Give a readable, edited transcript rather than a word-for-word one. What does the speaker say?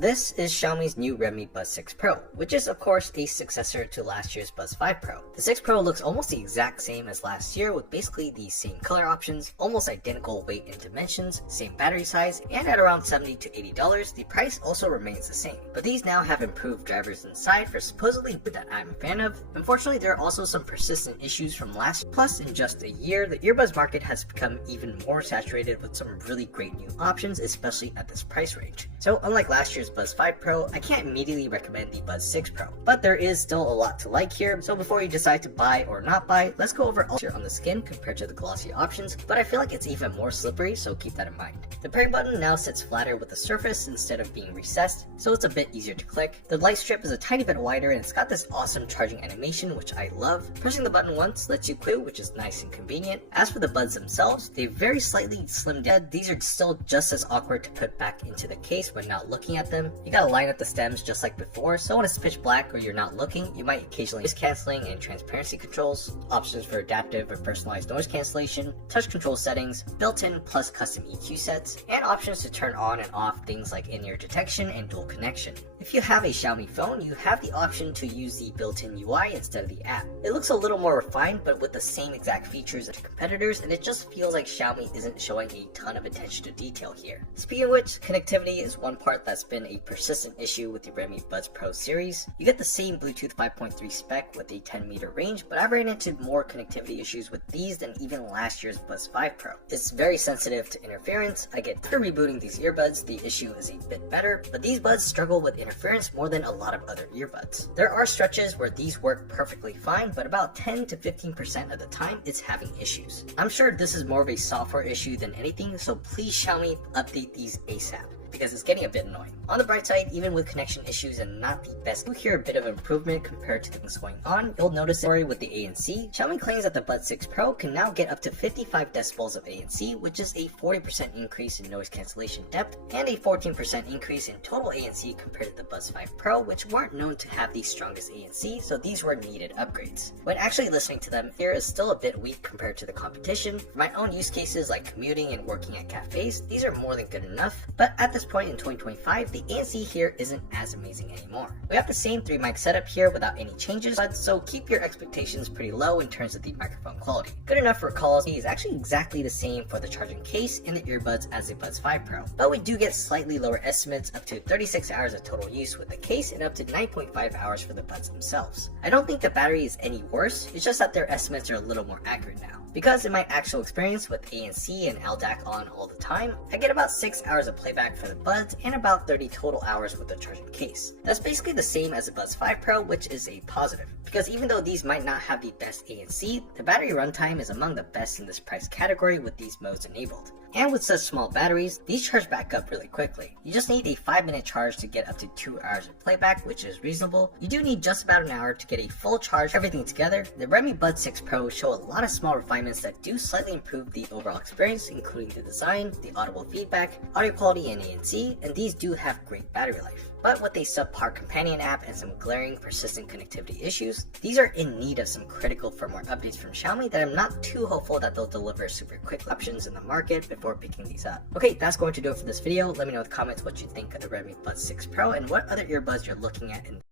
This is Xiaomi's new Redmi Buds 6 Pro, which is of course a successor to last year's Buds 5 Pro. The 6 Pro looks almost the exact same as last year with basically the same color options, almost identical weight and dimensions, same battery size, and at around $70 to $80, the price also remains the same. But these now have improved drivers inside for supposedly that I'm a fan of. Unfortunately, there are also some persistent issues from last, plus in just a year, the earbuds market has become even more saturated with some really great new options, especially at this price range. So unlike last year's Buds 5 Pro, I can't immediately recommend the Buds 6 Pro, but there is still a lot to like here, so before you decide to buy or not buy, let's go over all on the skin compared to the glossy options, but I feel like it's even more slippery, so keep that in mind. The pairing button now sits flatter with the surface instead of being recessed, so it's a bit easier to click. The light strip is a tiny bit wider and it's got this awesome charging animation, which I love. Pressing the button once lets you quit, which is nice and convenient. As for the buds themselves, they very slightly slimmed down. These are still just as awkward to put back into the case when not looking at them. You gotta line up the stems just like before, so when it's pitch black or you're not looking, you might occasionally noise cancelling and transparency controls, options for adaptive or personalized noise cancellation, touch control settings, built-in plus custom EQ sets, and options to turn on and off things like in-ear detection and dual connection. If you have a Xiaomi phone, you have the option to use the built-in UI instead of the app. It looks a little more refined, but with the same exact features as competitors, and it just feels like Xiaomi isn't showing a ton of attention to detail here. Speaking of which, connectivity is one part that's been a persistent issue with the Redmi Buds Pro series. You get the same Bluetooth 5.3 spec with a 10-meter range, but I've ran into more connectivity issues with these than even last year's Buds 5 Pro. It's very sensitive to interference. I get after rebooting these earbuds, the issue is a bit better, but these buds struggle with interference more than a lot of other earbuds. There are stretches where these work perfectly fine, but about 10 to 15% of the time it's having issues. I'm sure this is more of a software issue than anything, so please Xiaomi update these ASAP, because it's getting a bit annoying. On the bright side, even with connection issues and not the best, you hear a bit of improvement compared to things going on. You'll notice with the ANC, Xiaomi claims that the Buds 6 Pro can now get up to 55 decibels of ANC, which is a 40% increase in noise cancellation depth, and a 14% increase in total ANC compared to the Buds 5 Pro, which weren't known to have the strongest ANC, so these were needed upgrades. When actually listening to them, ear is still a bit weak compared to the competition. For my own use cases like commuting and working at cafes, these are more than good enough, but at this point in 2025, the ANC here isn't as amazing anymore. We have the same 3 mic setup here without any changes, so keep your expectations pretty low in terms of the microphone quality. Good enough for calls is actually exactly the same for the charging case and the earbuds as the Buds 5 Pro, but we do get slightly lower estimates, up to 36 hours of total use with the case and up to 9.5 hours for the buds themselves. I don't think the battery is any worse, it's just that their estimates are a little more accurate now. Because in my actual experience with ANC and LDAC on all the time, I get about 6 hours of playback for the buds and about 30 total hours with the charging case. That's basically the same as the Buds 5 Pro, which is a positive, because even though these might not have the best ANC, the battery runtime is among the best in this price category with these modes enabled. And with such small batteries, these charge back up really quickly. You just need a 5-minute charge to get up to 2 hours of playback, which is reasonable. You do need just about an hour to get a full charge. Everything together, the Redmi Buds 6 Pro show a lot of small refinements that do slightly improve the overall experience, including the design, the audible feedback, audio quality, and ANC, and these do have great battery life. But with a subpar companion app and some glaring persistent connectivity issues, these are in need of some critical firmware updates from Xiaomi that I'm not too hopeful that they'll deliver super quick options in the market before picking these up. Okay, that's going to do it for this video. Let me know in the comments what you think of the Redmi Buds 6 Pro and what other earbuds you're looking at in